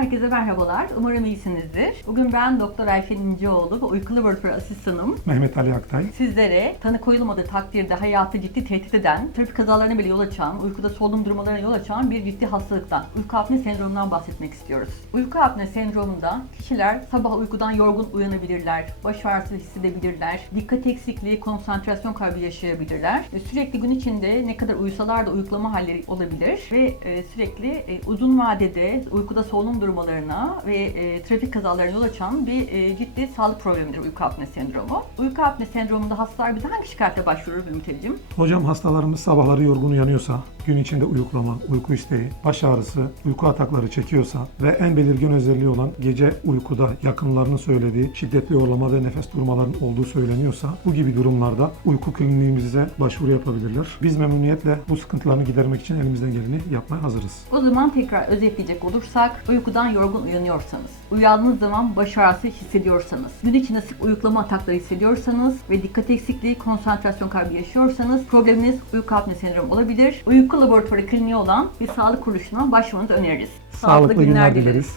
Herkese merhabalar. Umarım iyisinizdir. Bugün ben Doktor Ayşe İnceoğlu ve uyku laboratuvarı asistanım. Mehmet Ali Aktay. Sizlere tanı koyulmadığı takdirde hayatı ciddi tehdit eden, trafik kazalarına bile yol açan, uykuda solunum durmalarına yol açan bir ciddi hastalıktan, uyku apne sendromundan bahsetmek istiyoruz. Uyku apne sendromunda kişiler sabah uykudan yorgun uyanabilirler, baş ağrısı hissedebilirler, dikkat eksikliği, konsantrasyon kaybı yaşayabilirler. Ve sürekli gün içinde ne kadar uyusalar da uyuklama halleri olabilir ve e, sürekli e, uzun vadede uykuda solunum durmalarına ve e, trafik kazalarına yol açan bir e, ciddi sağlık problemidir uyku apne sendromu. Uyku apne sendromunda hastalar bize hangi şikayetle başvurur Ümit? Hocam hastalarımız sabahları yorgun uyanıyorsa, gün içinde uyuklama, uyku isteği, baş ağrısı, uyku atakları çekiyorsa ve en belirgin özelliği olan gece uykuda yakınlarının söylediği şiddetli yorulma ve nefes durmaların olduğu söyleniyorsa bu gibi durumlarda uyku kliniğimize başvuru yapabilirler. Biz memnuniyetle bu sıkıntılarını gidermek için elimizden geleni yapmaya hazırız. O zaman tekrar özetleyecek olursak, uykudan yorgun uyanıyorsanız, uyandığınız zaman baş ağrısı hissediyorsanız, gün içinde sık uyuklama atakları hissediyorsanız ve dikkat eksikliği, konsantrasyon kaybı yaşıyorsanız probleminiz uyku apne sendromu olabilir. Uyku laboratuvarı kliniği olan bir sağlık kuruluşuna başvurmanızı öneririz. Sağlıklı günler dileriz.